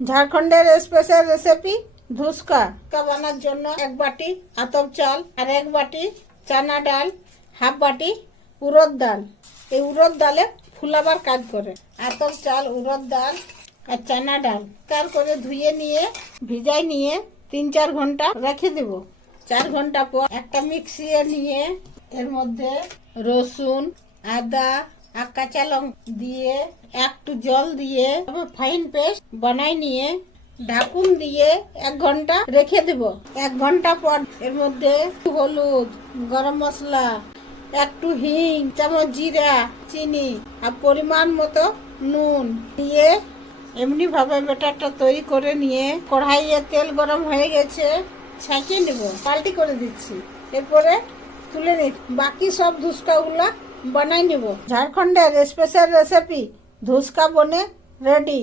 ঝাড়খণ্ডের special recipe ধুসকা বানানোর জন্য 1 বাটি আতপ চাল আর 1 বাটি চানা ডাল, হাফ বাটি উড়দ ডাল। এই উড়দ ডালে ফুলাবার কাজ করে। আতপ চাল, উড়দ ডাল আর চানা ডাল করে ধুয়ে নিয়ে ভিজাই নিয়ে 3-4 ঘন্টা রেখে দেব। 4 ঘন্টা পর একটা মিক্সি নিয়ে এর মধ্যে রসুন, আদা আর কাঁচা লঙ্কা দিয়ে একটু জল দিয়ে ফাইন পেস্ট বানাই নিয়ে ঢাকুন দিয়ে 1 ঘন্টা রেখে দেব। 1 ঘন্টা পর এর মধ্যে হলুদ, গরম মশলা, একটু হিং, চামচ জিরা, চিনি আর পরিমাণ মতো নুন দিয়ে এমনি ভাবে ব্যাটারটা তৈরি করে নিয়ে কড়াইয়ে তেল গরম হয়ে গেছে, ছাঁকিয়ে নেব। পাল্টি করে দিচ্ছি। এরপরে তুলে নিই। বাকি সব ধুসকাগুলা বানাই নেব। ঝাড়খণ্ডের স্পেশাল রেসিপি ধুসকা বনে রেডি।